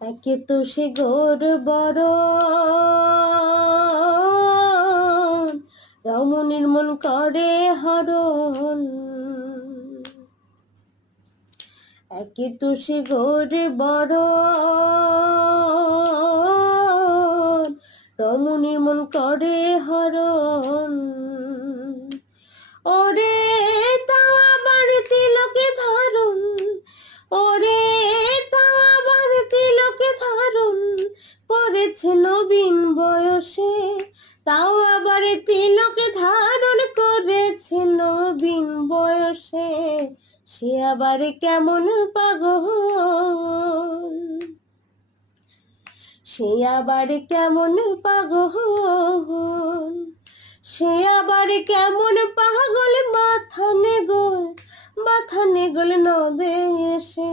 একে তো সে গোর বড় রমণীর মন করে হরণ, একে তো সে গোর বড় রমণীর মন করে হরণ। ওরে তাওয়া বাড়িতে লোকে ধারণ, ওরে তাওয়া বাড়িতে লোকে ধারণ করেছে নবীন বয়সে, তাও আবার তিলকে ধারণ করেছে নবীন বয়সে, সে আবার কেমন পাগল, সে আবার কেমন পাগল, সে আবার কেমন পাগল, মাথা নেগল নদে এসে